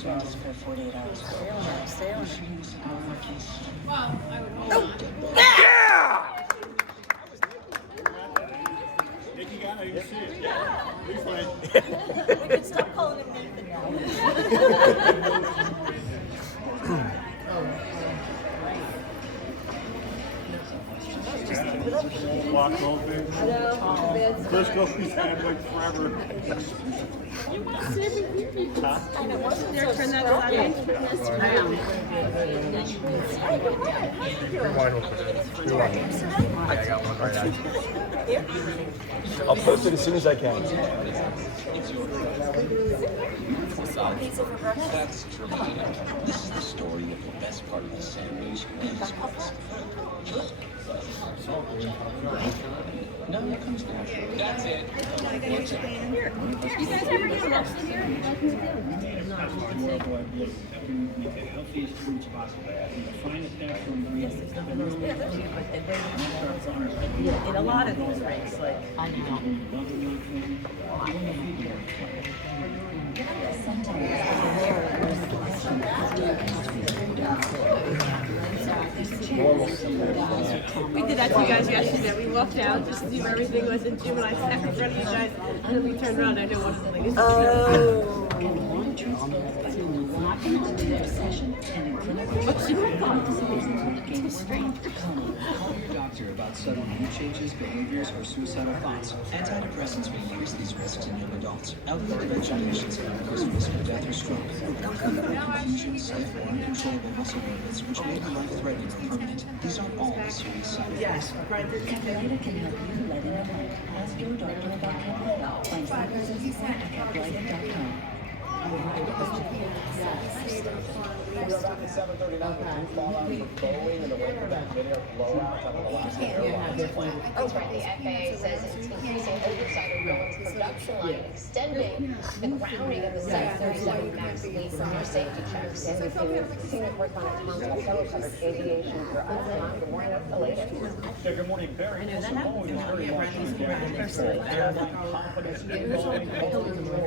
as well as for 48 hours. Stay on it. Stay on it. Well, I would hold on. Yeah! Nick, you got it. You see it. Yeah. You're fine. We could stop calling him Nathan now. Walk open. Crisco sandwich forever. You want to see every I know. Wasn't They're so turned that scrappy. side. I got one right now. I'll post it as soon as I can. Pizza for breakfast. That's dramatic. This is the story of the best part of the sandwich and his quest. No, it comes down. That's it. Watch out. You guys ever do lobster here? Worldwide Blue. The healthiest foods possible. Find it there from In a lot of these rings, like I know. We did that to you guys yesterday. We walked out just to see where everything was, and Jim and I sat in front of you guys, and then we turned around. I know one of the ladies. Call your doctor about sudden mood changes, behaviors, or suicidal thoughts. Antidepressants may increase these risks in young adults. Outward medications can increase risk of death or stroke. Confusion, slight or uncontrollable muscle movements, which may be life-threatening or permanent. These aren't all serious side effects. Capillita can help you let it out. Ask your doctor about Capillita. Find secrets and support at capillita.com. We're back at 7:39 with two fallout from Boeing in the wake of that video blowout on the Alaska Airlines plane. That's right. The FAA says it's increasing oversight of Boeing's production line, extending the grounding of the 737 MAX fleet for more safety checks. Senior correspondent Tom Costello covers aviation for us. Tom, good morning. What's the latest? Yeah, good morning, Barry. Listen, Boeing is very much in damage control. Airline confidence in Boeing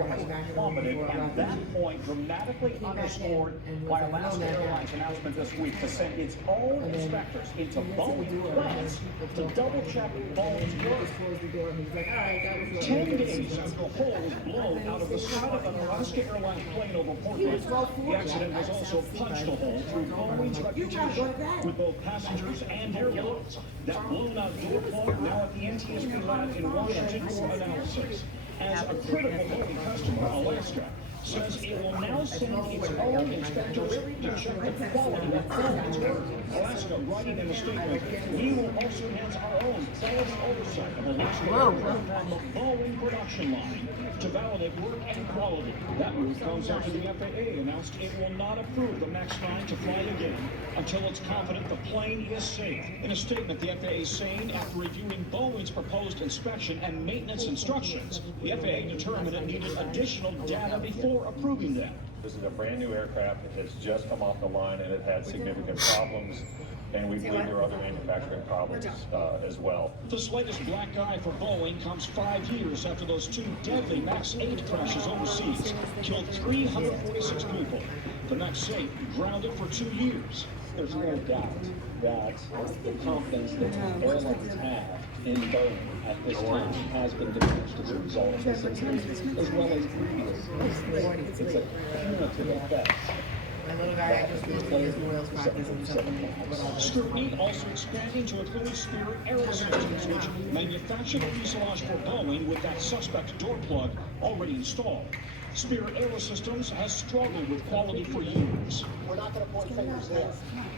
has plummeted, and that point dramatically underscored by Alaska Airlines announcement this week to send its own inspectors into Boeing plants to double-check Boeing's work. 10 days after a hole was blown out of the side of an Alaska Airlines plane over Portland, the accident has also punched a hole through Boeing's reputation with both passengers and airlines. That blown-out door plug now at the NTSB lab in Washington for analysis. As a critical Boeing customer, Alaska says it will now send its own inspectors to check the quality of Boeing's work. Alaska, writing in a statement, we will also enhance our own quality oversight of Alaska Airlines from the Boeing production line to validate work and quality. That move comes after the FAA announced it will not approve the MAX 9 to fly again until it's confident the plane is safe. In a statement, the FAA is saying after reviewing Boeing's proposed inspection and maintenance instructions, the FAA determined it needed additional data before approving them. This is a brand new aircraft. It has just come off the line and it had significant problems. And we believe there are other manufacturing problems as well. This latest black eye for Boeing comes 5 years after those two deadly MAX 8 crashes overseas killed 346 people. The MAX 8 grounded for 2 years. There's no doubt that the confidence that airlines have in Boeing at this time has been diminished as a result of this incident, as well as previous. It's a cumulative effect. My little guy just replaced Royals practice in Scrutiny also expanding to include Spirit Aerosystems, which manufactured the fuselage for Boeing with that suspect door plug already installed. Spirit Aerosystems has struggled with quality for years. We're not going to point fingers there,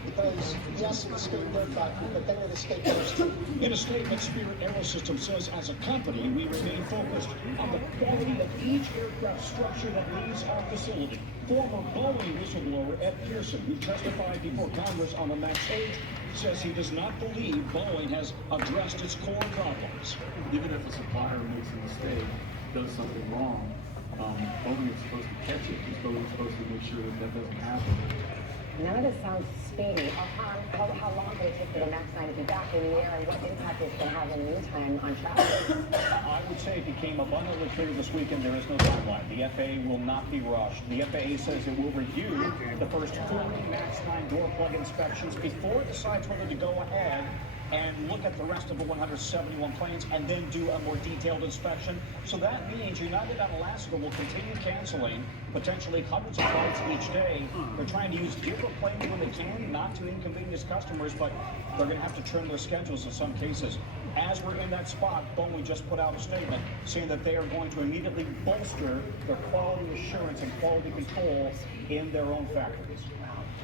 because yes, it escaped their factory, but then it escaped ours too. In a statement, Spirit Aerosystems says, as a company, we remain focused on the quality of each aircraft structure that leaves our facility. Former Boeing whistleblower Ed Pearson, who testified before Congress on the MAX 8, says he does not believe Boeing has addressed its core problems. Even if a supplier makes a mistake, does something wrong, Boeing is supposed to catch it. Boeing is supposed to make sure that that doesn't happen. None of this sounds speedy. How long will it take for the MAX 9 to be back in the air, and what impact it's going to have in the meantime on traffic? I would say it became abundantly clear this weekend there is no timeline. The FAA will not be rushed. The FAA says it will review the first 40 MAX 9 door plug inspections before it decides whether to go ahead and look at the rest of the 171 planes and then do a more detailed inspection. So that means United and Alaska will continue canceling potentially hundreds of flights each day. They're trying to use fewer planes when they can, not to inconvenience customers, but they're going to have to trim their schedules in some cases. As we're in that spot, Boeing just put out a statement saying that they are going to immediately bolster their quality assurance and quality control in their own factories.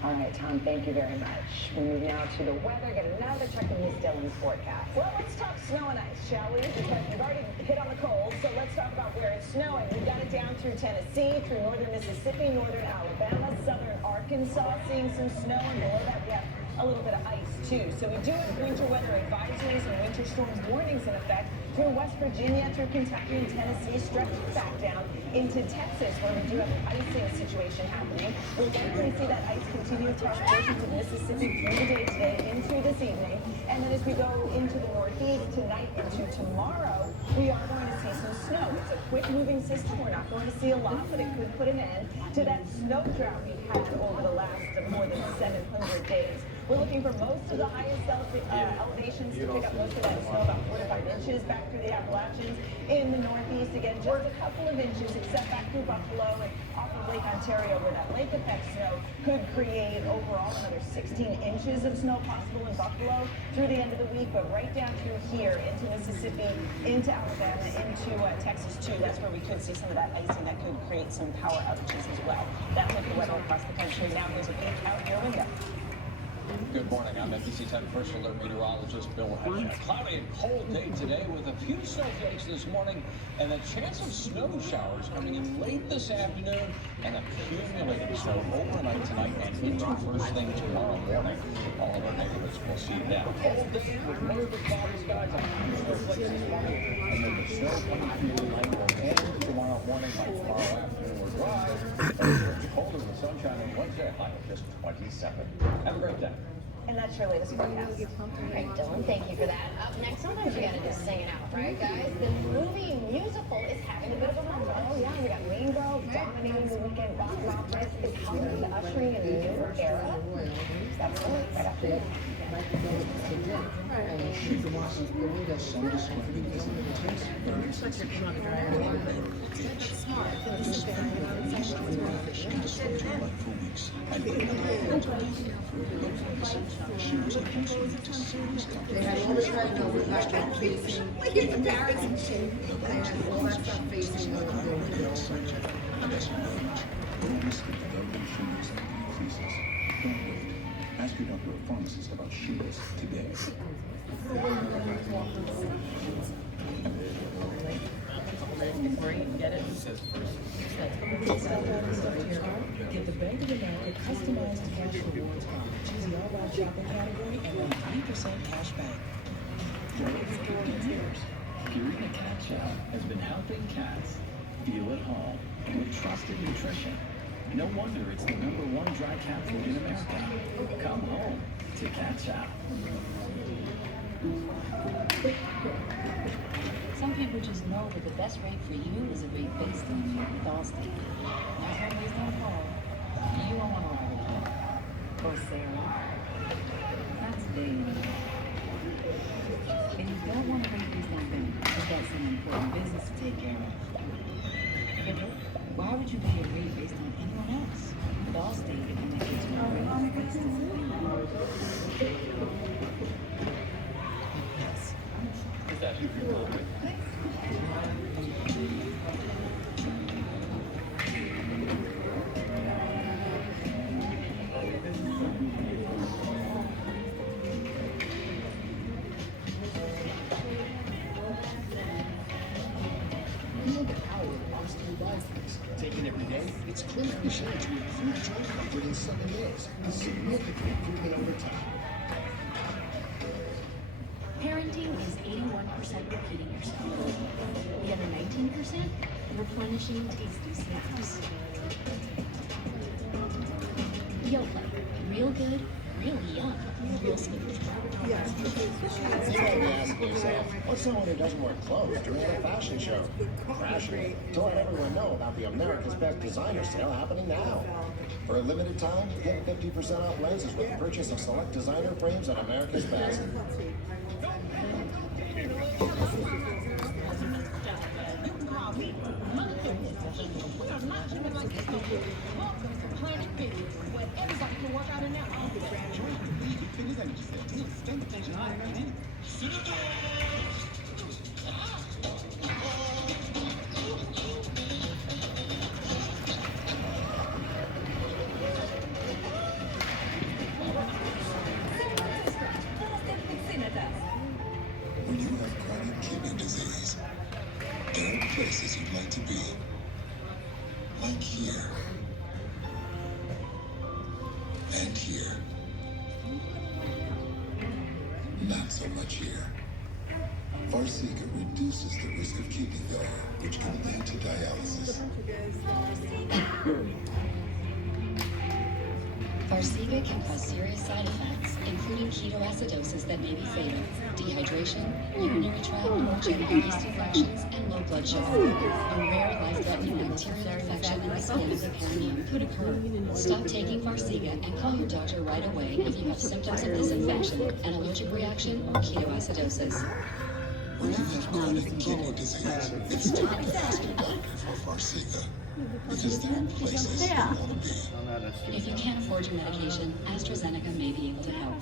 All right, Tom, thank you very much. We move now to the weather. Get another check of Miss Dillon's forecast. Well, let's talk snow and ice, shall we? Because we've already hit on the cold, so let's talk about where it's snowing. We've got it down through Tennessee, through northern Mississippi, northern Alabama, southern Arkansas, seeing some snow, and below that we have a little bit of ice, too. So we do have winter weather advisories and winter storm warnings in effect through West Virginia, through Kentucky and Tennessee, stretching back down into Texas, where we do have an icing situation happening. We'll likely see that ice continue to touch portions of Mississippi through the day today into this evening. And then as we go into the northeast tonight into tomorrow, we are going to see some snow. It's a quick-moving system. We're not going to see a lot, but it could put an end to that snow drought we've had over the last more than 700 days. We're looking for most of the highest elevations to pick up most of that snow, about 4 to 5 inches back through the Appalachians. In the northeast, again, just a couple of inches, except back through Buffalo and off of Lake Ontario, where that lake effect snow could create overall another 16 inches of snow possible in Buffalo through the end of the week. But right down through here into Mississippi, into Alabama, into Texas too, that's where we could see some of that icing that could create some power outages as well. That's like the weather across the country. Now there's a peek out your window. Good morning. I'm NBC 10 First Alert meteorologist Bill Hedge. A cloudy and cold day today with a few snowflakes this morning and a chance of snow showers coming in late this afternoon and accumulating snow overnight tonight and into first thing tomorrow morning. All of our neighborhoods will see that cold day with perfect cloudy skies and a few snowflakes this morning. And then the snow coming through tonight will end tomorrow morning. By tomorrow afternoon, we're dry. It's colder with sunshine on Wednesday, high of just 27. Have a great day. And that's your latest forecast. All right, Dylan, thank you for that. Up next, sometimes you gotta just sing it out, right, guys? The movie musical is having a bit of a run. Oh, yeah, we got Mean Girls dominating the weekend box office. Is Hollywood ushering in a new era? That's right after this. They had all this right now with like that facing, embarrassing shape. They had all that stuff facing the window. Ask your doctor or pharmacist about shingles today. Get it? Get the Bank of America customized cash rewards card. Choose the all-out shopping category and earn 3% cash back. Purina Cat Chow has been helping cats feel at home with trusted nutrition. No wonder it's the #1 dry cat food in America. Come home to Cat Chow. Some people just know that the best rate for you is a rate based on you with Allstate. Not one based on a car. You don't want to ride with them. Or Sarah. That's Dave. And you don't want to rate based on them. You've got some important business to take care of. Why would you pay a rate based on anyone else? With Allstate, you can make it to a rate based on you. Yes. Is that who you're going with? Feel the power of Monster Vitamins. Taken every day, it's clinically shown to improve joint comfort in 7 days. A significant improvement over time. Parenting is 81% repeating yourself. The other 19%, replenishing tasty snacks. Yoplait, real good, real young, real smooth. You might be asking yourself, what's someone who doesn't wear clothes during a fashion show? Crashing to let everyone know about the America's Best Designer Sale happening now. For a limited time, get 50% off lenses with the purchase of select designer frames at America's Best. When you have chronic kidney disease, there are places you'd like to be. Like here. And here. Not so much here. Farxiga reduces the risk of kidney failure, which can lead to dialysis. Farxiga can cause serious side effects, including ketoacidosis that may be fatal, dehydration, urinary tract, genital yeast infections, and low blood sugar. A rare life-threatening bacterial infection in the skin of the perineum could occur. Stop taking Farxiga and call your doctor right away if you have symptoms of this infection, an allergic reaction, or ketoacidosis. When you have chronic kidney disease, it's time to ask your doctor for Farxiga. Because there are places you want to be. If you can't afford your medication, AstraZeneca may be able to help.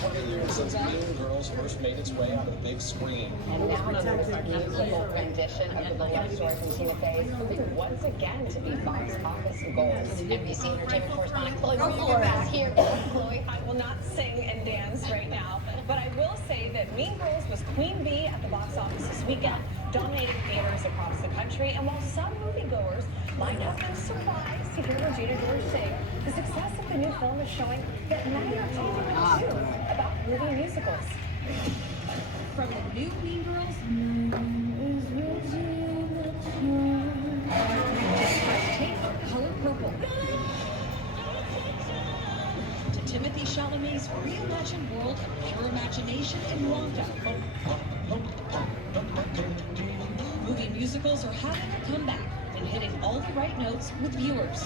20 years since Mean Girls first made its way onto the big screen. And now another musical rendition of the beloved Argentina phase, proving once again to be box office gold. NBC Entertainment correspondent Chloe Moore is here. Chloe, I will not sing and dance right now, but I will say that Mean Girls was Queen Bee at the box office this weekend, dominating theaters across the country. And while some moviegoers might have been surprised to hear Regina George say the success of the new film is showing that many are taking it too about movie musicals. From the new Mean Girls Color Purple to Timothy Chalamet's reimagined world of pure imagination in Wonka. Movie musicals are having a comeback and hitting all the right notes with viewers.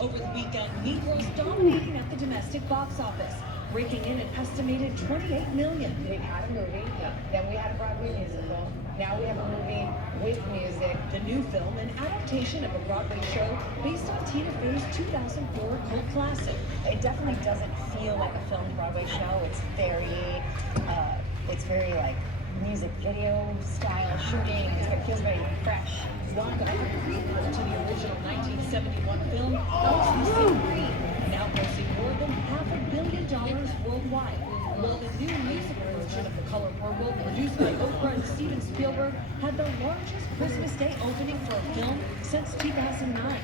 Over the weekend, Mean Girls dominating at the domestic box office, raking in an estimated $28 million. We've had a movie, then we had a Broadway musical, now we have a movie with music. The new film, an adaptation of a Broadway show based on Tina Fey's 2004 cult classic. It definitely doesn't feel like a filmed Broadway show. It's very like music video style shooting. It feels very fresh. Wonka, a prequel to the original 1971 film, Alice in Green, now grossing more than $500 million worldwide. While the new musical version of The Color Purple, produced by Oprah and Steven Spielberg, had the largest Christmas Day opening for a film since 2009.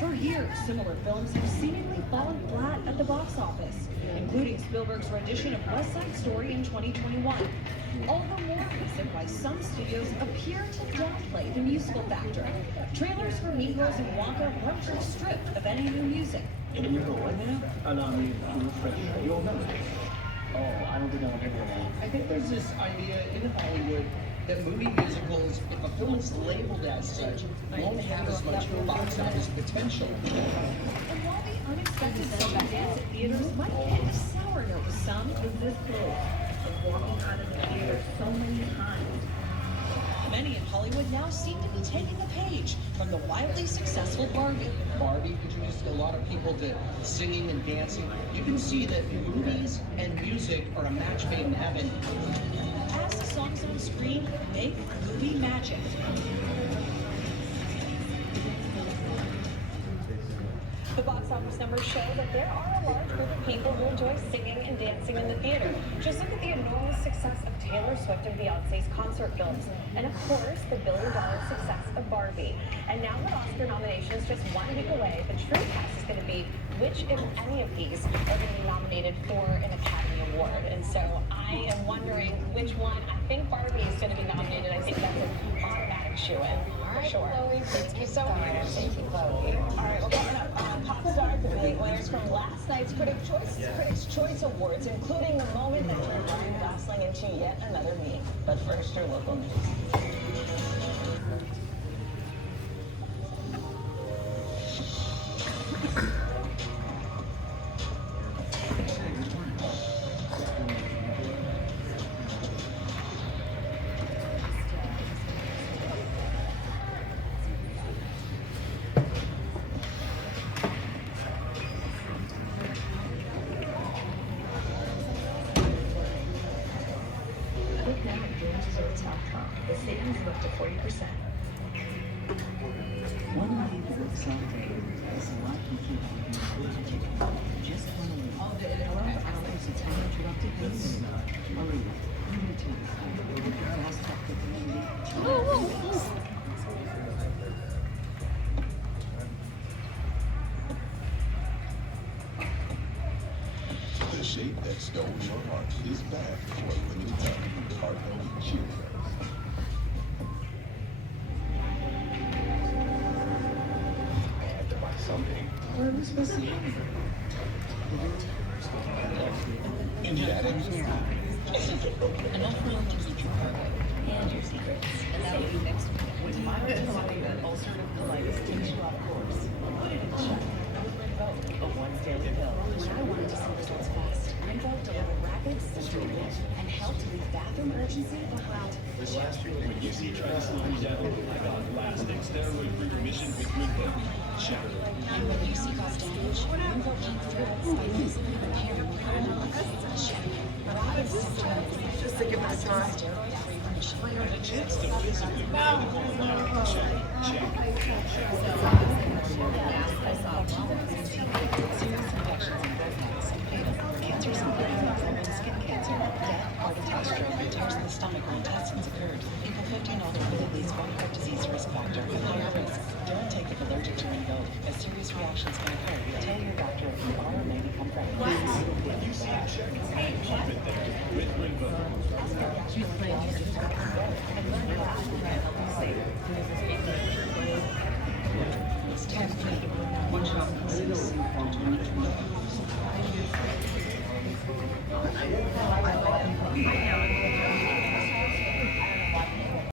For years, similar films have seemingly fallen flat at the box office, including Spielberg's rendition of West Side Story in 2021. All the more reason why some studios appear to downplay the musical factor. Trailers for Mean Girls and Wonka run to stripped of any new music. Can you go right now? Allow me to refresh your memory. Oh, I don't think I'll ever know. I think there's this idea in Hollywood that movie musicals, if a film is labeled as such, won't have as much box office potential. And while the unexpected success at theaters might hit a sour note with some, with this close of walking out of the theater so many times. Many in Hollywood now seem to be taking the page from the wildly successful Barbie. Barbie introduced a lot of people to singing and dancing. You can see that movies and music are a match made in heaven. As the songs on screen make movie magic. The box office numbers show that there are a large group of people who enjoy singing and dancing in the theater. Just look at the enormous success of Taylor Swift and Beyonce's concert films. And of course, the billion-dollar success of Barbie. And now that Oscar nominations just 1 week away, the true test is going to be which, if any of these, are going to be nominated for an Academy Award. And so I am wondering which one. I think Barbie is going to be nominated. I think that's an automatic shoe in. Sure. Thank you so much. Thank you, Chloe. All right, well, coming up, Pop Star, the big winners from last night's Critics' Choice Awards, including the moment that turned Ryan Gosling into yet another meme. But first, your local news. Look now at GamesResorts.com. The savings are up to 40%. One way that we celebrate is a lot can keep on just one away. Hours of uninterrupted business. Maria, you need to fast track the community. The shape that stole your heart is back for a limited time. Heart-healthy Cheerios. I had to buy something. Where was Missy? And that Enough room to keep your cargo and your secrets. And that'll be next week. With moderate to severe ulcerative colitis takes you off course. Put it in check. Rinvoq, a once-daily pill. When I wanted to see results fast, Rinvoq delivered rapid, simple relief and helped leave bathroom urgency behind. When you see tricycle devil, plastic steroid-free remission with Rinvoq. Check. And when you see cause damage, Rinvoq came through by visibly repairing what happened. Check. Rapid symptoms. Just to give it a try. Steroid-free remission. Checks to physically medical alarm. Check. Serious infections in blood vessels, fatal. Cancers including lymphoma, skin cancer, death, heart attack, stroke, and tears in the stomach or intestines occurred. People 50 and older with at least one heart disease risk factor have higher risk. Don't take it allergic to Rinvoq, as serious reactions can occur. Tell your doctor if you are or may become pregnant. When you see a check, pop it there with Rinvoq. It's 10 feet. One shot. 2020.